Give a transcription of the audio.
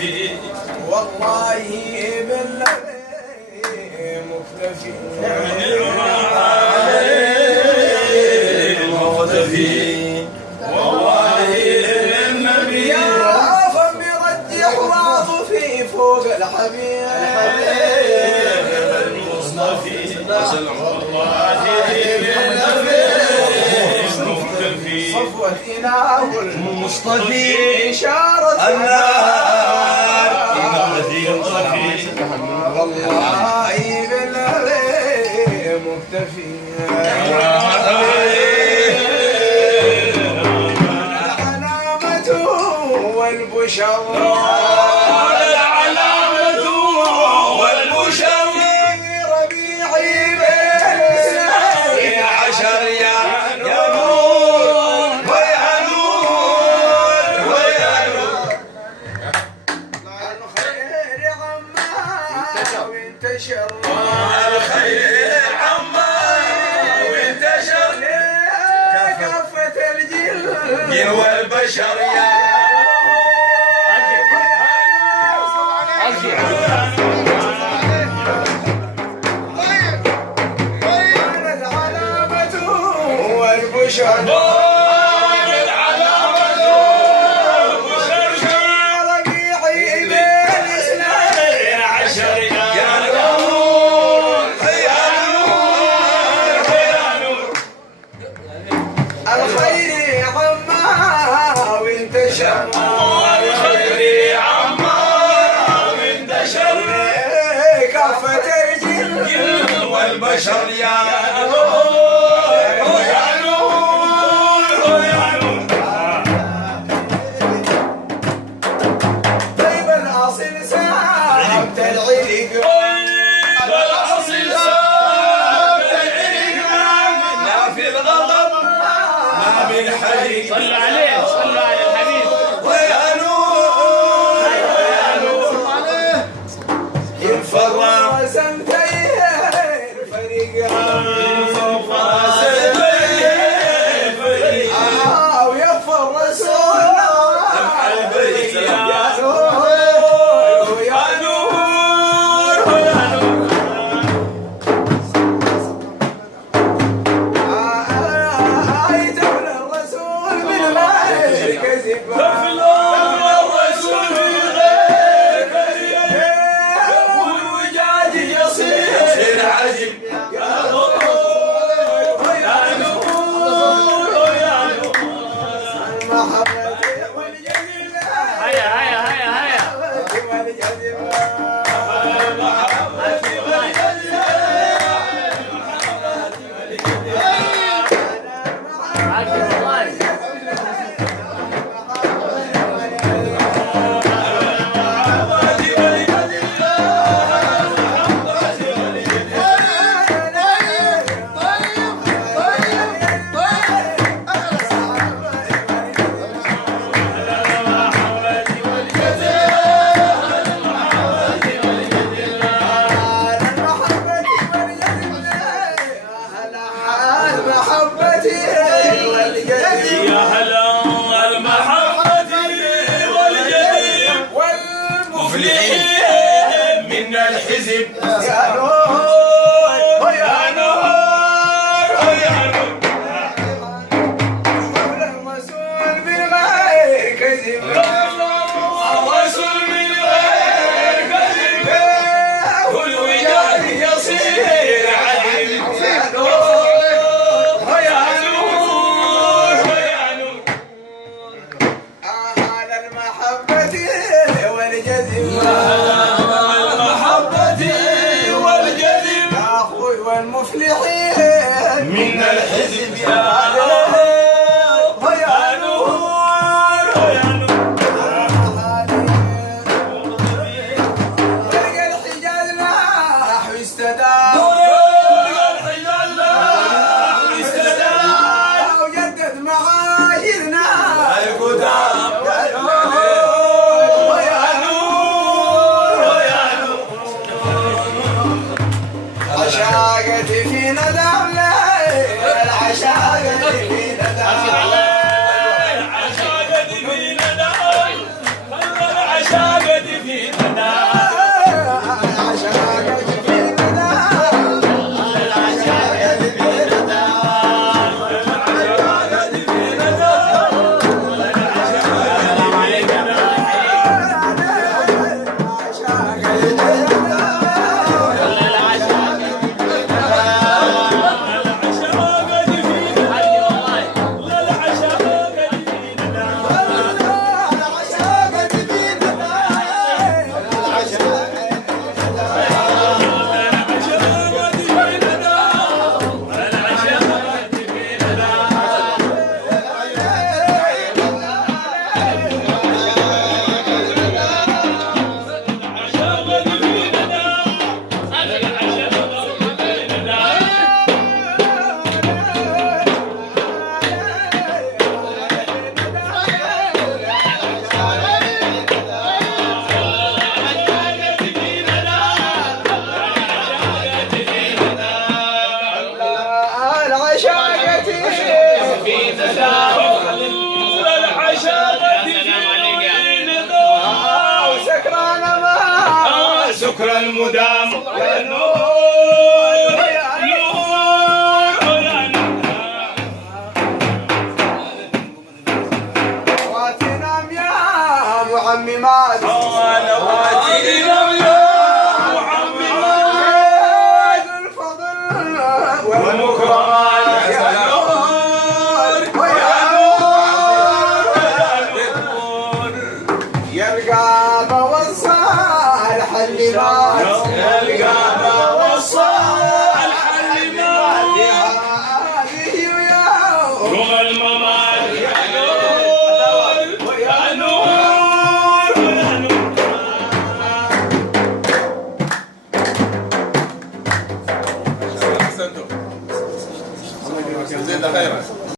مختفي والله بالذي مختفي مختفي والله النبي يا فم يرجح واطفي فوق الحبيب المصطفى والله النبي مختفي صفوة إناه المصطفى إشارة النار مختفي والله بالذي مختفي العلامة والبشر العلامة والبشر ربيعي بين يا عشر يا نور ويا نور ويا نور الخير عما وانتشر الخير عما وانتشر كافة الجيل والبشر يا العلامة والبشر العلامة والبشر ربيعي بالإسلام يا عشر يا نور يا نور يا نور الخير عما وانتشر الخير عما وانتشر كافة الجيل والبشر يا نور يا نور يا نور طيب الأصل سابت العرق الأصل سابت العرق ما في الغضب ما بالحريق صلوا عليه صلوا على الحبيب ويا نور ويا نور ينفرق وسمتين فريق ويغفر رسول البيت يا نور يا آية الرسول بالغير كذب والوجاج يصير عجب المحبة والجذب هيا هيا هيا هيا والجذب عاجب الله يا هلا المحبة والجديد مفلحين من الحزب يا نور يا نور يا نور قبل الرسول بالغير كذب الرسول من غير كذب والوداد يصير عجب يا نور يا نور يا نور على المحبة والجذب المحبة والجذب يا أخوي والمفلحين من الحزب يا نور يا نور يا نور شكرا مدام يا نور يا نور يا نور واتنام يا معممات نواتينا يا محمد الفضل والمكرمات يا نور يا نور يا نور يرقى والصالح اللباس القابة والصالح اللمات هذه يا يوم الممات يا نور يا نور يا نور جزاك الله خيرا